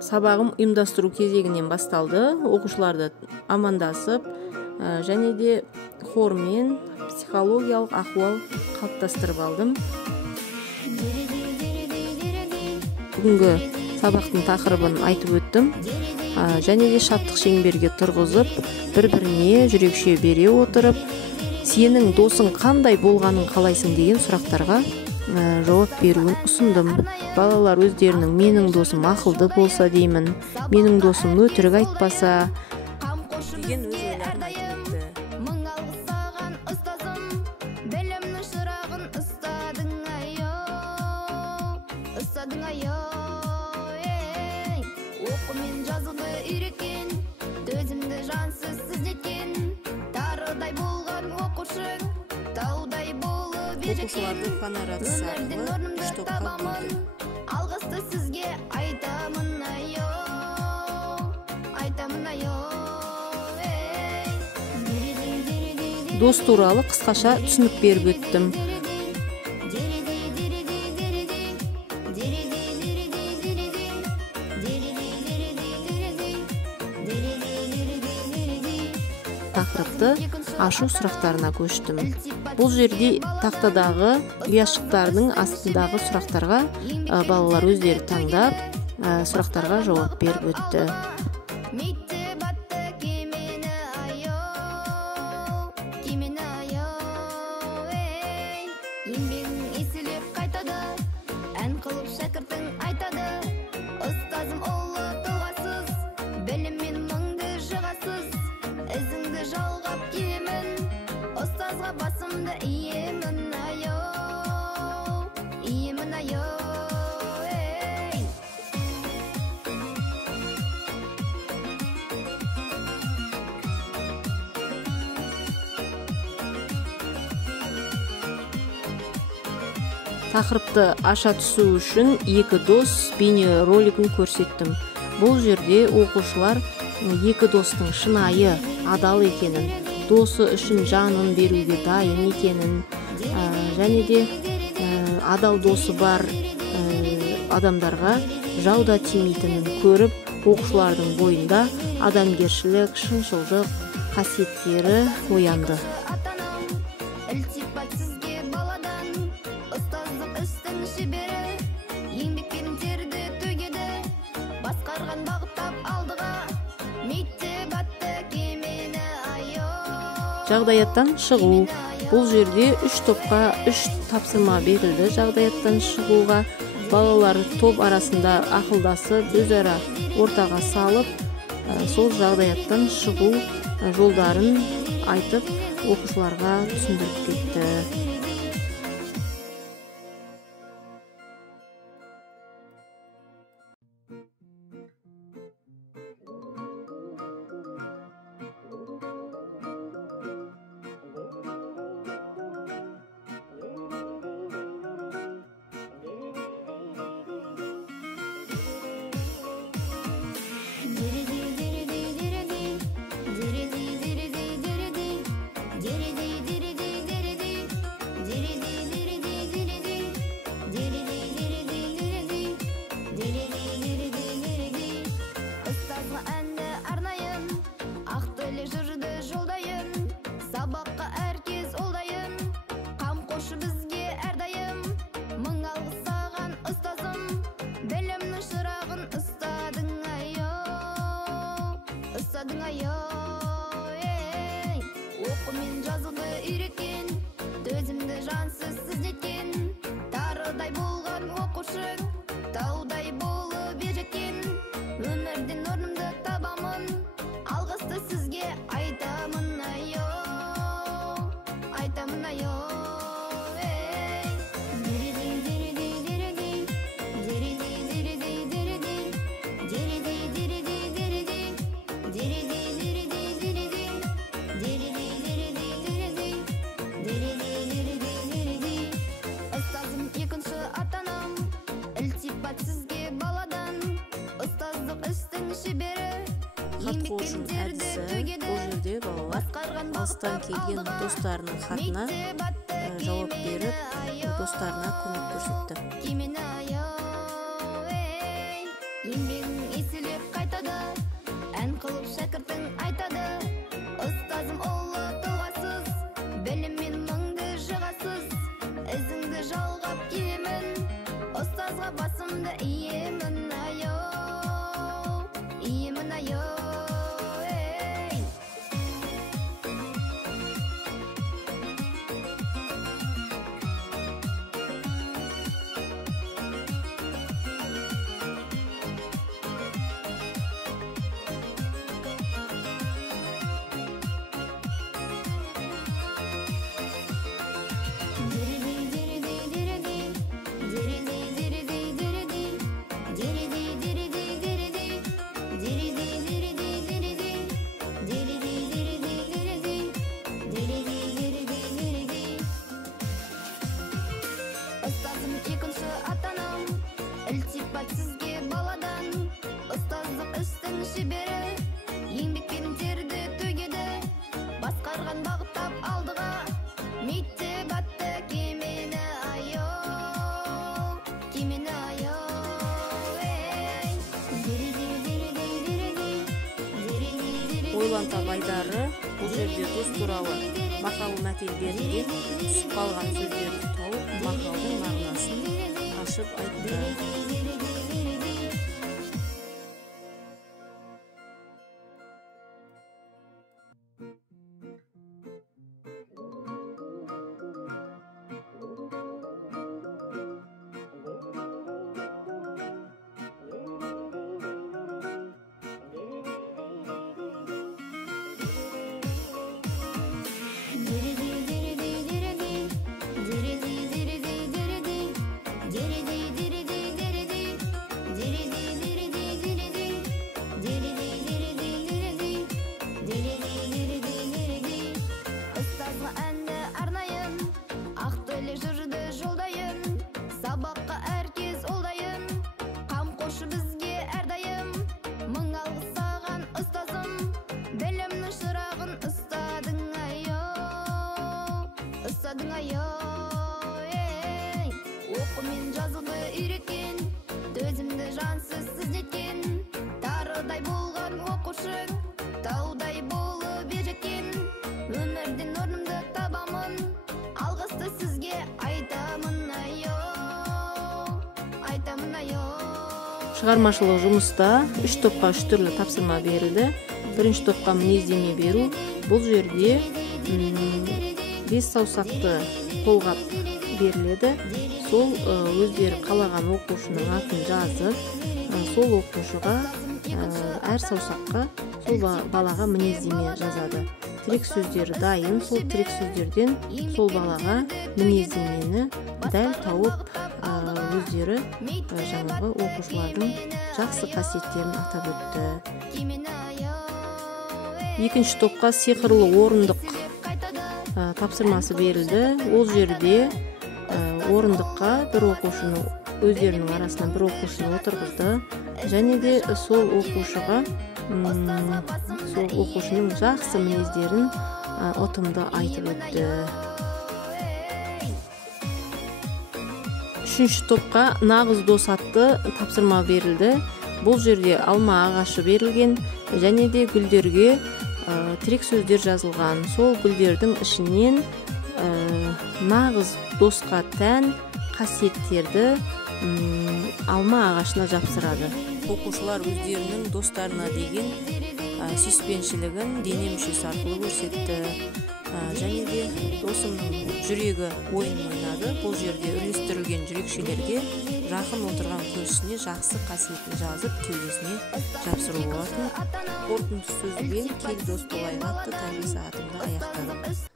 сабағым ұйымдастыру кезегінен басталды. Оқушыларды амандасып, және де хормен психологиялық ахуал қалыптастырып алдым. Бүгінгі сабақтың тақырыбын айтып өттім. Және де шаттық шеңберге тұрғызып, бір-біріне жүрекше бере отырып, сенің досың қандай болғанын қалайсың деген сұрақтарға жауап беруін ұсындым. Балалар өздерінің менің досым ақылды болса деймін, менің досым өтірік айтпаса деген өз ойларын айтып өтті. Оқумен жазуды үйреткен, төзімді жансыз сіздеткен, тарыдай болған оқушың, таудай болып ежеткен, өмірдің орнымды табамын, алғысты сізге айтамын айо, айтамын айо. Дос туралы қысқаша түсінік беріп өттім. Тақырыпты ашу сұрақтарына көштім. Бұл жерде тақтадағы ұяшықтардың астындағы сұрақтарға балалар өздері таңдап, сұрақтарға жауап беріп өтті. Ән қылып шәкіртің айтады, ұстазым ұлы тұлғасыз, біліммен мұңды жығасыз, ізіңді жалғап келемін, ұстазға басымды иемін айо, иемін айо. Тақырыпты аша түсу үшін екі дос бейне ролигін көрсеттім. Бұл жерде оқушылар екі достың шынайы, адал екенін, досы үшін жанын беруге дайын екенін, және де адал досы бар адамдарға жауда тимейтінін көріп, оқушылардың бойында адамгершілік, шыншылдық қасиеттері оянды. Жағдаяттан шығу. Бұл жерде 3 топқа 3 тапсырма берілді. Жағдаяттан шығуға балалар топ арасында ақылдасып, өзара ортаға салып, сол жағдаяттан шығу жолдарын айтып, оқушыларға түсіндіріп кетті. Оқумен жазуды үйреткен, төзімді жансыз сіздеткен, тарыдай болған оқушың, таудай болып ежеткен, өмірдің орнымды табамын, алғысты сізге айтамын айо, айтамын айо. Хат-қошын әдісі. Бұл жерде балалар алыстан келген достарының хатына жауап беріп, достарына көмек көрсетті. да ийимин айоо, ийимин айоо. Ұстазым екінші атанам, ілтипат сізге баладан. Ұстаздық істің шебері, еңбекпен терді төгеді. Басқарған бағыттап алдыға, мектеп атты кемені айоо, кемені айоо. Ойлантап айдары бұл жерде дос туралы мақал мәтел берілген, түсіп қалған сөздерді тауып, мақалдың мағынасын ашып айтты. Ұстазға әнді арнайын, ақтөлі жүрді жолдайын, сабаққа әркез олдайын, қамқоршы бізге әрдайым. Мың алғыс саған ұстазым, білімнің шырағын ұстадың айоо, ұстадың айоо. Оқу мен жазуды үйреткен, төзімді жансыз сіздеткен, тарыдай болған оқушың, таудай болып ержеткен. Өмірден орнымды табамын, алғысты сізге айтамын айоо, айтамын айоо. Шығармашылық жұмыста 3 топқа 3 түрлі тапсырма берілді. Бірінші топқа мінездеме беру. Бұл жерде 5 саусақты қолғап беріледі. Сол өздері қалаған оқушының атын жазып, сол оқушыға әр саусаққа сол балаға мінездеме жазады. Тірек сөздері дайын, сол тірек сөздерден сол балаға мінездемені дәл тауып, өздері жаңағы оқушылардың жақсы қасиеттерін атап өтті. Екінші топқа сиқырлы орындық тапсырмасы берілді. Ол жерде орындыққа бір оқушыны, өздерінің арасынан бір оқушыны отырғызды, және де сол оқушыға сол оқушының жақсы мінездерін ұтымды айтып өтті. Үшінші топқа нағыз дос атты тапсырма берілді. Бұл жерде алма ағашы берілген, және де гүлдерге тірек сөздер жазылған. Сол гүлдердің ішінен нағыз досқа тән қасиеттерді алма ағашына жапсырады. Оқушылар өздерінің достарына деген сүйіспеншілігін дене мүшесі арқылы көрсетті. Және де досымның жүрегі ойын ойнады. Бұл жерде үлестірілген жүрекшелерге жақын отырған көршісіне жақсы қасиетін жазып, кеудесіне жапсыру болатын. Қорытынды сөзбен "Кел дос болайық" атты тәрбие сағатымды аяқтадым.